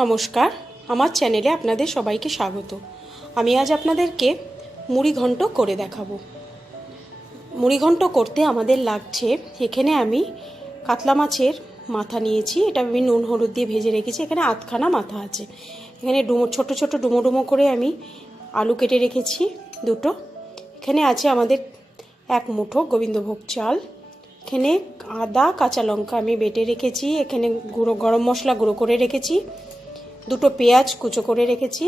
নমস্কার, আমার চ্যানেলে আপনাদের সবাইকে স্বাগত। আমি আজ আপনাদেরকে মুড়ি ঘন্ট করে দেখাবো। মুড়ি ঘন্ট করতে আমাদের লাগছে, এখানে আমি কাতলা মাছের মাথা নিয়েছি, এটা আমি নুন হলুদ দিয়ে ভেজে রেখেছি। এখানে আধখানা মাথা আছে। এখানে ছোট ছোট ডুমো ডুমো করে আমি আলু কেটে রেখেছি দুটো। এখানে আছে আমাদের এক মুঠো গোবিন্দভোগ চাল। এখানে আদা কাঁচা লঙ্কা আমি বেটে রেখেছি। এখানে গুঁড়ো গরম মশলা গুঁড়ো করে রেখেছি। দুটো পেঁয়াজ কুচো করে রেখেছি।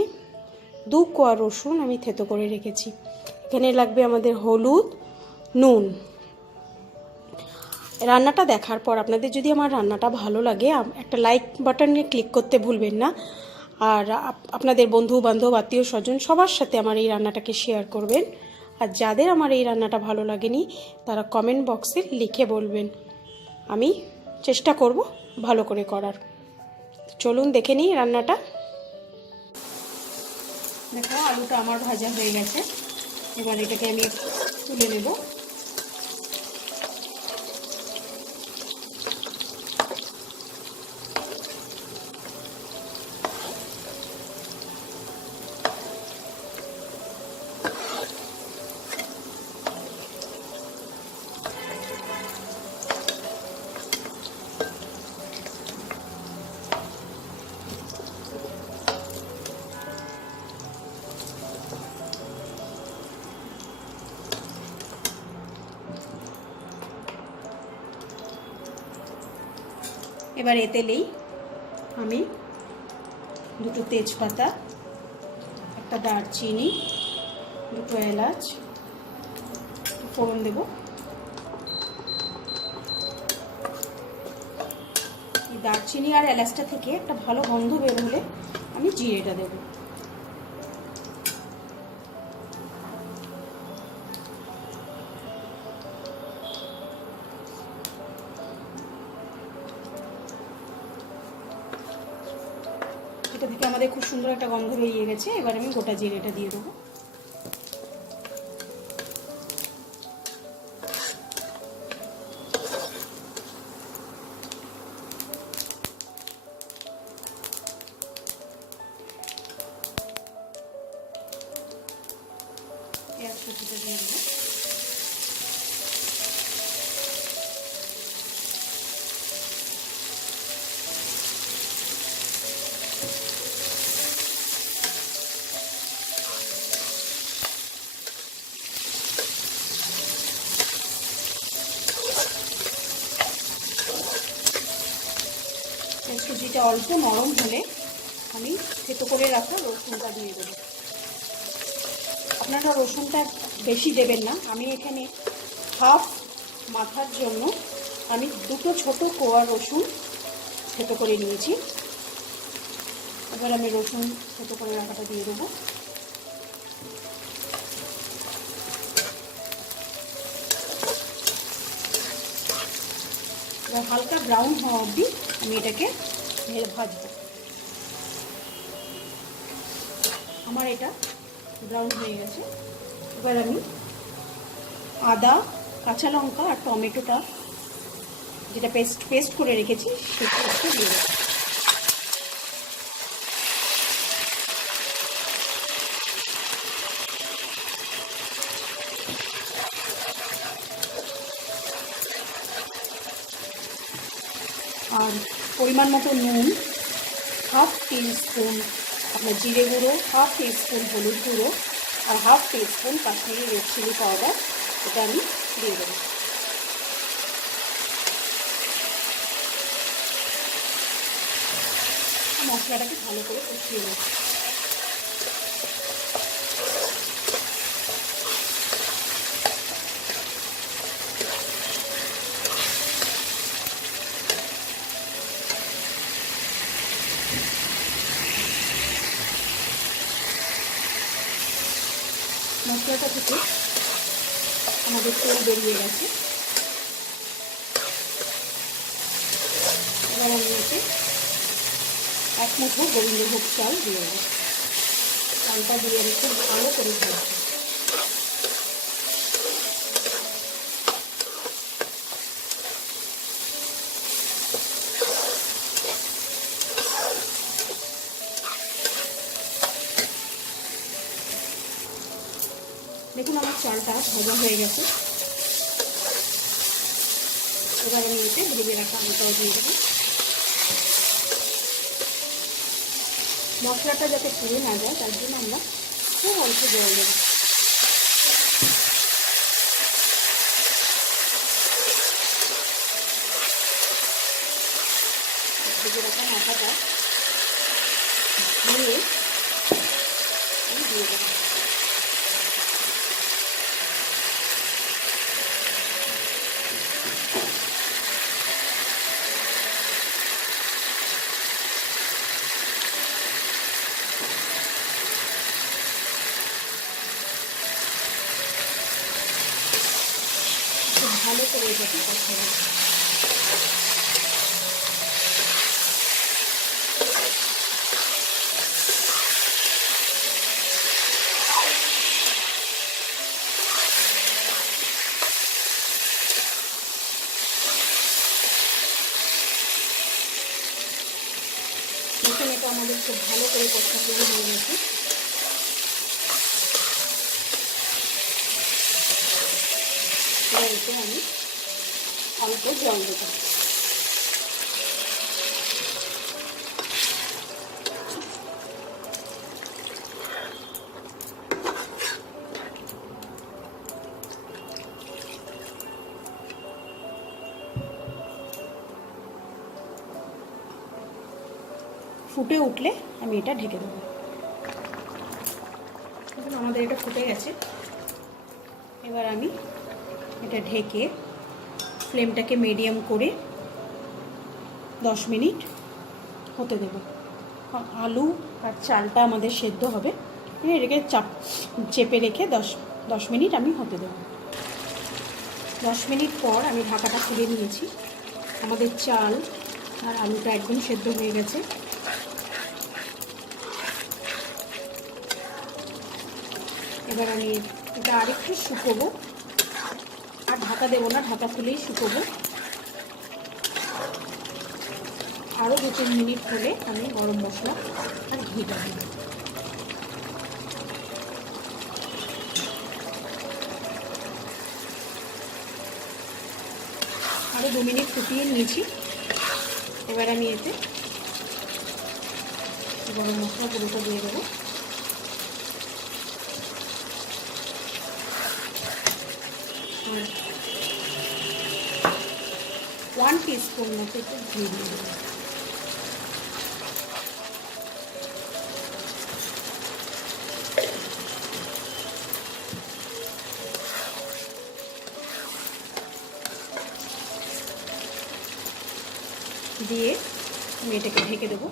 2 কোয়া রসুন আমি থেতো করে রেখেছি। এখানে লাগবে আমাদের হলুদ, নুন। রান্নাটা দেখার পর আপনাদের যদি আমার রান্নাটা ভালো লাগে, একটা লাইক বাটনে ক্লিক করতে ভুলবেন না। আর আপনাদের বন্ধু বান্ধব আত্মীয় স্বজন সবার সাথে আমার এই রান্নাটাকে শেয়ার করবেন। আর যাদের আমার এই রান্নাটা ভালো লাগেনি তারা কমেন্ট বক্সে লিখে বলবেন। আমি চেষ্টা করব ভালো করে করার। চলুন দেখে নিই রান্নাটা। দেখো, আলুটা আমার ভাজা হয়ে গেছে। এবার এটাকে আমি তুলে নেব। এবার এ তেলেই আমি দুটো তেজপাতা, একটা দারচিনি, দুটো এলাচ ফোড়ন দেব। এই দারচিনি আর এলাচটা থেকে একটা ভালো গন্ধ বের হলে আমি জিরেটা দেব। এটা থেকে আমাদের খুব সুন্দর একটা গন্ধ বেরিয়ে গেছে। এবার আমি গোটা জিরেটা দিয়ে দেবো। পেঁয়াজ কুচিটা দিয়ে দেবো। সুজিটা অল্প নরম হলে আমি থেতো করে রাখা রসুনটা দিয়ে দেবো। আপনারা রসুনটা বেশি দেবেন না। আমি এখানে হাফ মাথার জন্য আমি দুটো ছোট কোয়া রসুন থেতো করে নিয়েছি। এবার আমি রসুন থেতো করে রাখাটা দিয়ে দেবো। এবার হালকা ব্রাউন হওয়া অবধি আমি এটাকে ভাজবো। আমার এটা ব্রাউন হয়ে গেছে। এবার আমি আদা কাঁচা লঙ্কা আর টমেটোটা যেটা পেস্ট করে রেখেছি সেই পেস্টটা দিয়ে দেবো। আর পরিমাণ মতো নুন, হাফ টিস্পুন আপনার জিরে গুঁড়ো, হাফ টিস্পুন হলুদ গুঁড়ো আর half teaspoon Kashmiri red chilli powder এটা আমি দিয়ে দেবো। মশলাটাকে ভালো করে কষিয়ে নেব। মশলাটা থেকে আমাদের তেল বেরিয়ে গেছে। এবার আমি এতে এক মুঠো গোবিন্দভোগ চাল দিয়ে দেবো। চালটা দিয়ে আমি খুব ভালো করে ভাজবো। দেখুন আমার চালটা ভাজা হয়ে গেছে। এবার আমি এতে ভেজে রাখা আলুটাও দিয়ে দেবো। মশলাটা যাতে পুড়ে না যায় তার জন্য আমরা খুব অল্প জল দেবো। ভেজে রাখা মাথাটা দিয়ে আমি দিয়ে দেবো। ভালো করে এটাকে কষাবো। দেখুন এটা আমাদের খুব ভালো করে কষানো হয়ে গেছে। এবার এতে আমি অল্প জল দেবো। ফুটে উঠলে আমি এটা ঢেকে দেবো। দেখুন আমাদের এটা ফুটে গেছে। এবার আমি এটা ঢেকে ফ্লেমটাকে মিডিয়াম করে 10 মিনিট হতে দেবো। আলু আর চালটা আমাদের সেদ্ধ হবে। এটাকে চেপে রেখে 10 মিনিট আমি হতে দেবো। 10 মিনিট পর আমি ঢাকাটা খুলে নিয়েছি। আমাদের চাল আর আলুটা একদম সেদ্ধ হয়ে গেছে। এবার আমি এটা আরেকটু শুকোবো, আর ঢাকা দেবো না, ঢাকা খুলেই শুকোবো। আরও 2-3 মিনিট হলে আমি গরম মশলা আর ঘিটা দেব। আরও 2 মিনিট ফুটিয়ে নিয়েছি। এবার আমি এতে গরম মশলা পুরোটা দিয়ে দেবো। আর 1 টিস্পুন মতো একটু ঘি দিয়ে দেবো। দিয়ে আমি এটাকে ঢেকে দেবো।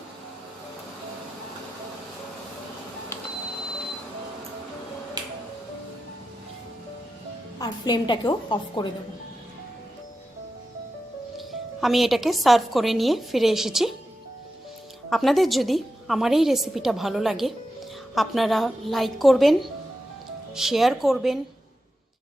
আর ফ্লেমটাকেও অফ করে দেব। আমি এটাকে সার্ভ করে নিয়ে ফিরে এসেছি। আপনাদের যদি আমার এই রেসিপিটা ভালো লাগে আপনারা লাইক করবেন, শেয়ার করবেন,